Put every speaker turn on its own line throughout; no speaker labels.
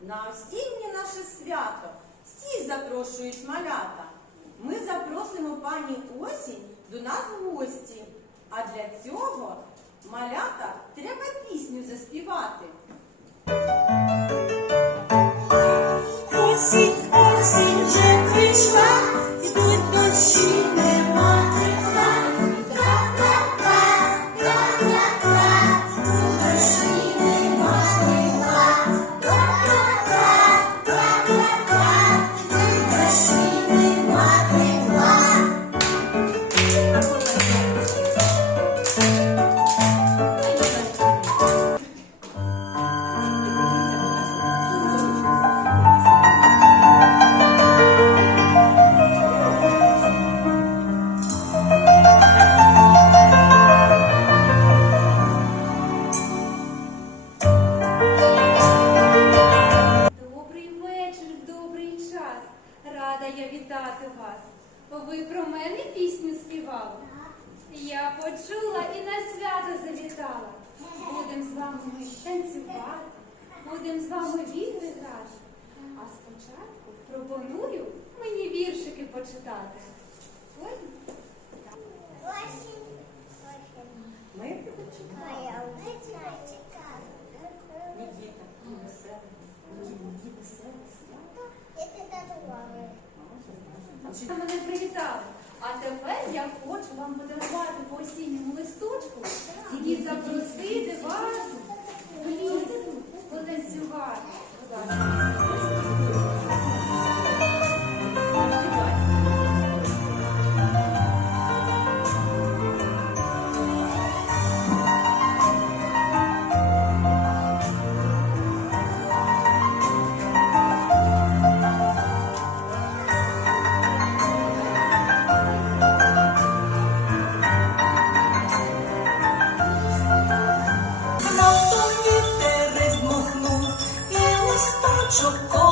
На осіннє наше свято всі запрошують малята. Ми запросимо пані осінь до нас в гості. А для цього малята треба пісню заспівати.
Осінь, осінь вже прийшла, йдуть дощі.
Бо ви про мене пісню співали? Я почула і на свято завітала. Будем з вами танцювати, будем з вами вітри грати. А спочатку пропоную мені віршики почитати.
Ми
почитаємо. Нікіта, Нікіта,
Нікіта, Нікіта, Нікіта, Нікіта,
Нікіта,
Значить,
мене привітали. А тепер я хочу вам подарувати по осінньому листочку і запросити вас в потанцювати.
Çok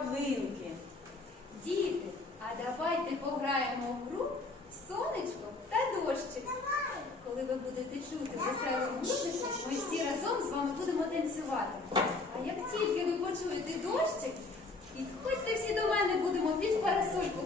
краплинки.
Діти, а давайте пограємо в гру сонечко та дощик. Коли ви будете чути веселу музику, ми всі разом з вами будемо танцювати. А як тільки ви почуєте дощик, підходьте всі до мене, будемо під парасольку.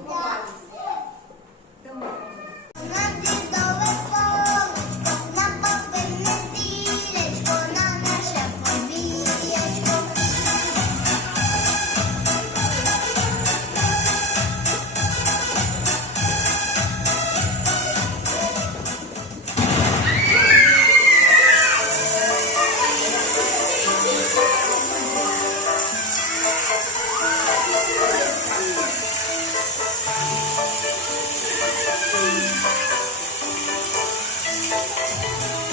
Thank you.